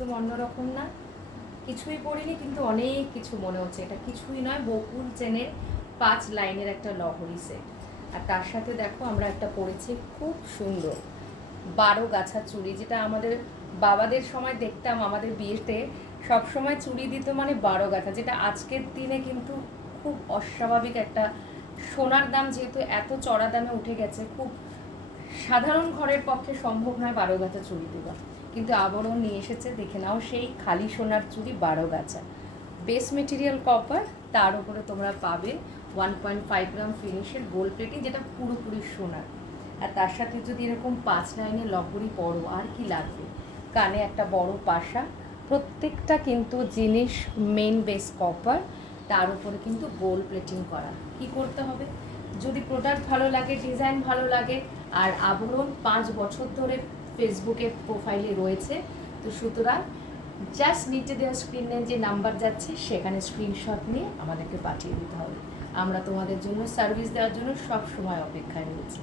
একদম অন্যরকম না। কিছুই পড়িনি, কিন্তু অনেক কিছু মনে হচ্ছে। এটা কিছুই নয়, বকুল চেনের পাঁচ লাইনের একটা লহরি সেট আর তার সাথে দেখো আমরা একটা পড়েছি খুব সুন্দর, বারো গাছা চুড়ি যেটা আমাদের বাবাদের সময় দেখতাম আমাদের বিয়েতে। সব সময় চুড়ি দিত মানে বারো গাছা, যেটা আজকের দিনে কিন্তু খুব অস্বাভাবিক একটা সোনার দাম যেহেতু এত চড়া দামে উঠে গেছে, খুব সাধারণ ঘরের পক্ষে সম্ভব নয় বারো গাছা চুড়ি দেওয়া। কিন্তু আবরণ নিয়ে এসেছে, দেখে নাও সেই খালি সোনার চুড়ি বারো গাছা। বেস মেটেরিয়াল কপার তার উপরে তোমরা পাবে ওয়ান পয়েন্ট ফাইভ গ্রাম ফিনিশের গোল্ড প্লেটিং যেটা পুরোপুরি সোনার। আর তার সাথে যদি এরকম পাঁচ লাইনের লকগুড়ি পরো, আর কি লাগবে? কানে একটা বড় পাশা। প্রত্যেকটা কিন্তু জিনিস মেন বেস কপার তার উপরে কিন্তু গোল্ড প্লেটিং করা। কি করতে হবে? যদি প্রোডাক্ট ভালো লাগে ডিজাইন ভালো লাগে, আর আবরণ পাঁচ বছর ধরে ফেসবুকে প্রোফাইলে রয়েছে। তো সুতরাং জাস্ট নিচে দেওয়া স্ক্রিনে যে নাম্বার যাচ্ছে, সেখানে স্ক্রিনশট নিয়ে আমাদেরকে পাঠিয়ে দিতে হবে। আমরা তোমাদের জন্য সার্ভিস দেওয়ার জন্য সব সময় অপেক্ষায় রয়েছি।